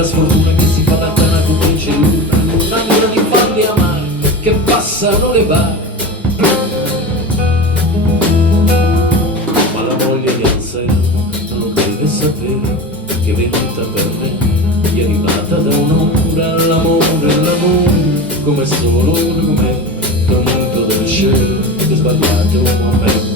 la sfortuna che si fa la tana con il cellulare, un'anima di falli amari che passano le barre. Ma la moglie di Anselmo non deve sapere che è venuta per me, è arrivata da un'ora. L'amore come solo un documento tormento del cielo che sbagliate un momento.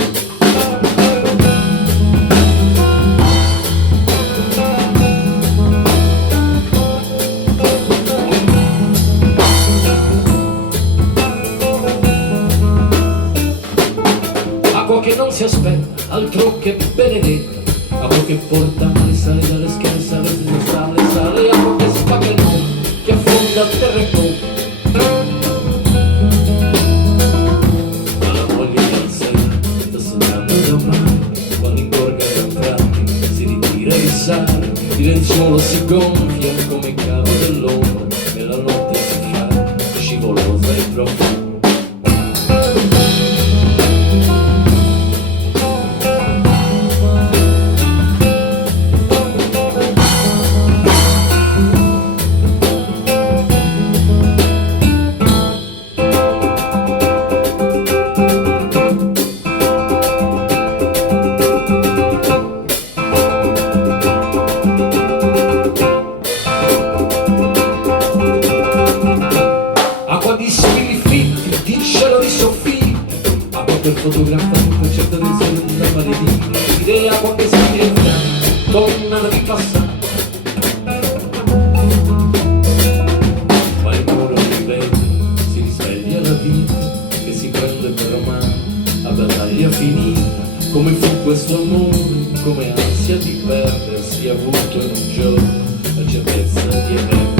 Acqua che non si aspetta, altro che benedetta, acqua che porta male, sale dalle scale, sale, acqua che spacca il mondo, che affonda a terra e poi. Ma la moglie di Anselmo sta sognando da un anno, quando in gorga da Frati si ritira il sale, il lenzuolo si gonfia come il cavo dell'ombra, e la notte si fa scivolosa e profonda. Di cielo di soffitti, acqua per fotografare, per certo del sole da maledire, idea acqua che si diventa, torna da ripassare. Ma il muro rivede, si risveglia la vita, che si prende per mano, a battaglia finita, come fu questo amore, come ansia di perdersi, avuto in un giorno, la certezza di avere.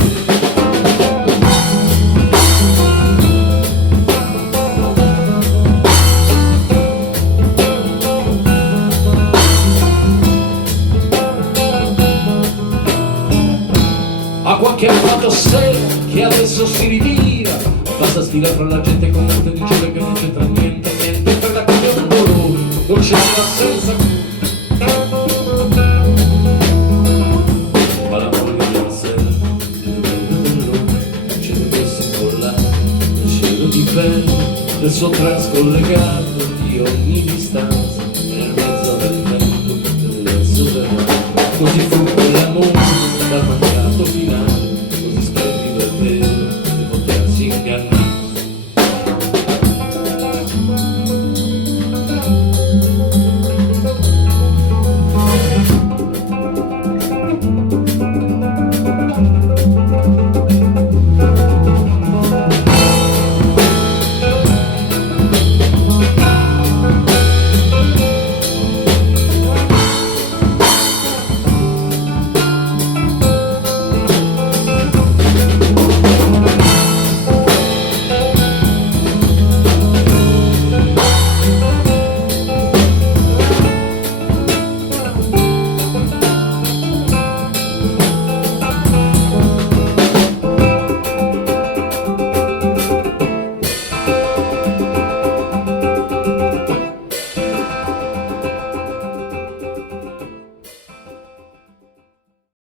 Acqua che ha fatto sera, che adesso si ritira, basta stila fra la gente con mente di cielo che non c'entra niente, per la come un dolore, dolce senza cura. Ma la moglie di Anselmo, il cielo che si incolla, il cielo di pelle, del suo trascollegato di ogni distanza, nel mezzo del tempo, del lenzo del mare, così fu quell'amore da